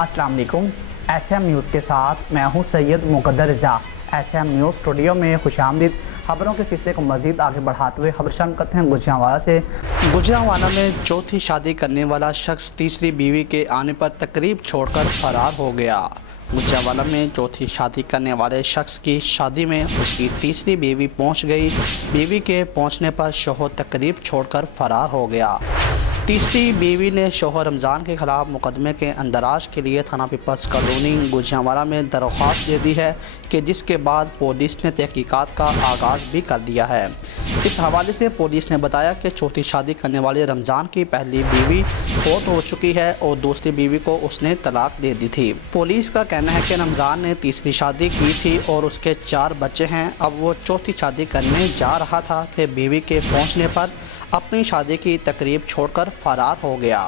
अस्सलाम वालेकुम। SM news के साथ मैं हूं सैयद मुकद्दर रज़ा। एसएम न्यूज़ स्टूडियो में खुशामदीद। खबरों के सिलसिले को मज़ीद आगे बढ़ाते हुए खबर शामिल करते हैं गुजरांवाला से। गुजरांवाला में चौथी शादी करने वाला शख्स तीसरी बीवी के आने पर तकरीब छोड़कर फरार हो गया। गुजरांवाला में चौथी शादी करने वाले शख्स की शादी में उसकी तीसरी बीवी पहुंच गई। बीवी के पहुंचने पर शौहर तकरीब छोड़कर फरार हो गया। तीसरी बीवी ने शौहर रमज़ान के खिलाफ मुकदमे के अंदराज के लिए थाना पीपल्स कॉलोनी गुजरांवाला में दरख्वास्त दे दी है कि जिसके बाद पुलिस ने तहकीकात का आगाज़ भी कर दिया है। इस हवाले से पुलिस ने बताया कि चौथी शादी करने वाले रमज़ान की पहली बीवी फौत हो चुकी है और दूसरी बीवी को उसने तलाक दे दी थी। पुलिस का कहना है कि रमज़ान ने तीसरी शादी की थी और उसके 4 बच्चे हैं। अब वो चौथी शादी करने जा रहा था कि बीवी के पहुंचने पर अपनी शादी की तकरीब छोड़कर फरार हो गया।